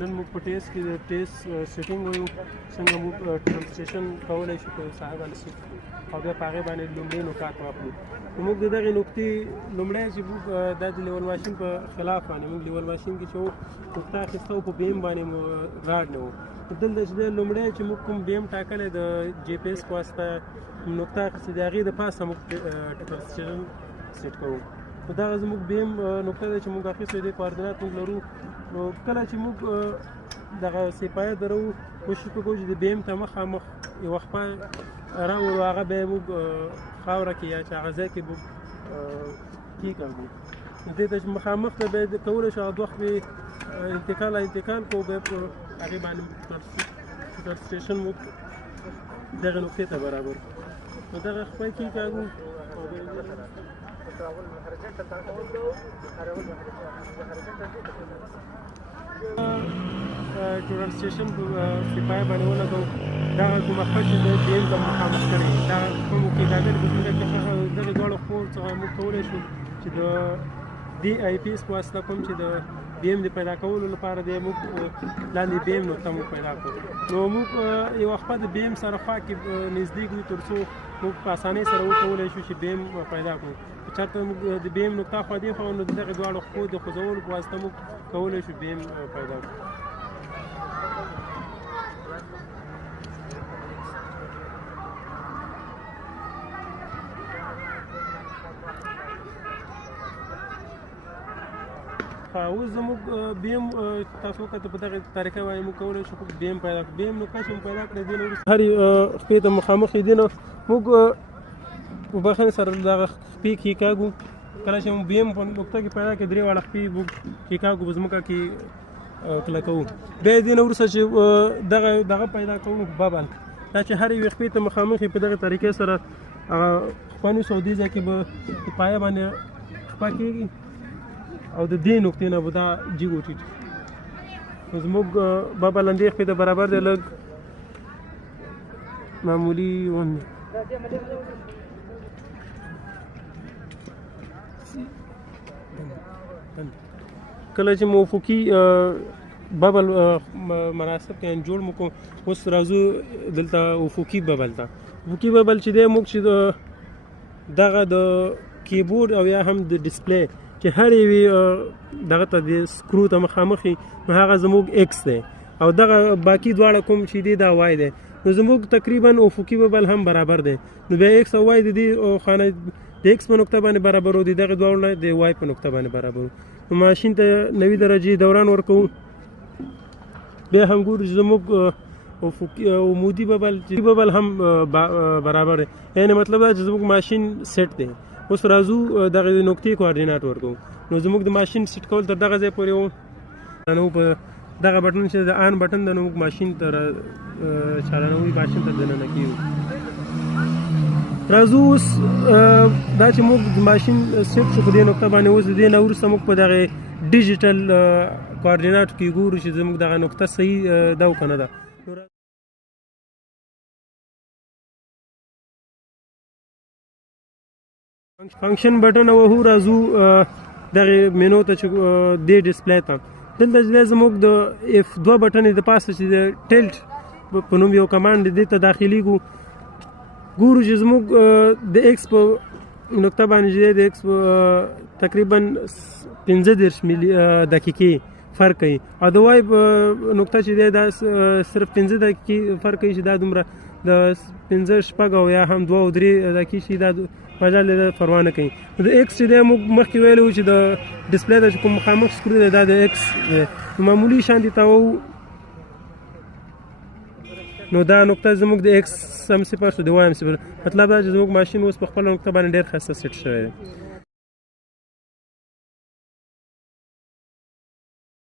نن موږ په ټیسټ کې د ټیسټ سیټینګ وایو څنګه موږ ټرانسلیشن کولی شو په ساحه باندې سیټ او بیا په هغې باندې لومړی نکات واخلو. نو موږ د دغې نقطې لومړی چې موږ دا د لیول ماشین په خلاف باندې موږ لیول ماشین کې چې وو نقطه اخیسته وو په بیم باندې مو راډ نه وو. دلته چې دی لومړی چې موږ کوم بیم ټاکلی د جی پی ایس په واسطه نقطه اخیستې د هغې د پاسه موږ ټرانسلیشن سیټ کوو. نو دغه زموږ بیم نقطه ده چې موږ اخیستې دې کوارډینات موږ لرو. نو کله چې موږ دغه سپایه درو کوشش وکړو چې د بیم ته مخامخ یوه خپه راوړو هغه بیا موږ خاوره کې یا چې هغه ځای کې موږ کېکاږو. دې ته چې مخامخ ته بیا کولی شو هغه دوه خپې انتقال کوو بیا په هغې باندې ټرانسلیشن موږ دغې نقطې ته برابر نو دغه خپه کېکاږو. ټرانسلیشن په سپایه باندې ولګوو دغه کومه خپه چې د بیم ته مخامخ کړې دا کومو کېکاږلې په څنګه کې دغې دواړو خپو څخه موږ کولی شو چې د دې آی پي ایس په واسطه کوم چې د بیم د پیدا کولو لپاره دی موږ لاندې بیم نقطه موږ پیدا کړو. نو موږ یوه خپه د بیم سره خوا کې نږدې کړو تر څو موږ په اسانۍ سره وکولی شو چې بیم پیدا کړو. که چېرته موږ د بیم نقطه خوا دې خوا نو د دغې دواړو خپو د خوځولو په واسطه موږ کولی شو بیم پیدا کړو. اوس زموږ بیم تاسو وکتل په دغې طریقه باندې موږ کولی شو بیم پیدا کړو. بیم نقطه چې موږ پیدا کړې دې نه وروسته هرې خپې ته مخامخ یې دې نه موږ په بخښنې سره دغه خپې کېکاږو. کله چې موږ بیم په نقطه کې پیدا کړې درې واړه خپې موږ کېکاږو په ځمکه کې کلکوو. بیا یې دې نه وروسته چې دغه پیدا کوو ببل دا چې هرې یوې خپې ته مخامخ یې په دغې طریقې سره هغه خپه نیسو او دې ځای کې به په پایه باندې خپه کېږي او د دې نقطې نه به دا جګ وټیټ نو زموږ ببل همدې خپې ته برابر دی لږ معمولي ونې. کله چې مو افقي ببل مناسب کې جوړ مو کوم اوس راځو دلته افقي ببل ته. افقي ببل چې دی موږ چې دغه د کیبورډ او یا هم د ډسپلی چې هر یوې دغه ته د سکرو ته مخامخ وي نو هغه زموږ ایکس دی او دغه باقي دواړه کوم چې دی دا وای دی. نو زموږ تقریبا افقي ببل هم برابر دی. نو بیا ایکس او وای د دې خانه د ایکس په نقطه باندې برابر و د دغې دواړو نه د وای په نقطه باندې برابر و. نو ماشین ته 90 درجې دوران ورکوو. بیا هم ګورو چې زموږ عمودي ببل هم برابر دی. یعنې مطلب دا چې زموږ ماشین سیټ دی. اوس راځو دغه نقطې کوارډینات ورکوو. نو زموږ د ماشین سیټ کول تر دغه ځای پورې وو. نو په دغه بټن چې د آن بټن د نو موږ ماشین ته چالانوو ماشین ته دننه کېږو. راځو اوس دا چې موږ د ماشین سیټ شو په دې نقطه باندې اوس د دې نه وروسته موږ په دغه ډیجیټل کوارډیناتو کې ګورو چې زموږ دغه نقطه صحیح ده او که نه ده. فنکشن بټن وهو راځو دغې مینو ته چې دې ډسپلی ته دلته چې دی زموږ د F2 بټن د پاسه چې د ټیلټ په نوم یو کمانډ دې ته داخلیږو. ګورو چې زموږ د ایکس په نقطه باندې چې دی د ایکس په تقریبا 15 دقیقې فرق کوي او د وای په نقطه چې دی دا صرف 15 دقیقې فرق کوي چې دا دومره د 15 شپږ او یا هم 2 او 3 دقیقې چې دا مجال دی پروا نه کوي. د ایکس چې دی موږ مخکې ویلي وو چې د ډسپلی ته چې کوم مخامخ سکرو دی دا د ایکس معمولي شانتې تاوو. نو دا نقطه زموږ د ایکس هم صفر شو د وای هم صفر. مطلب دا چې زموږ ماشین اوس په خپله نقطه باندې ډېر ښایسته سیټ شوی دی.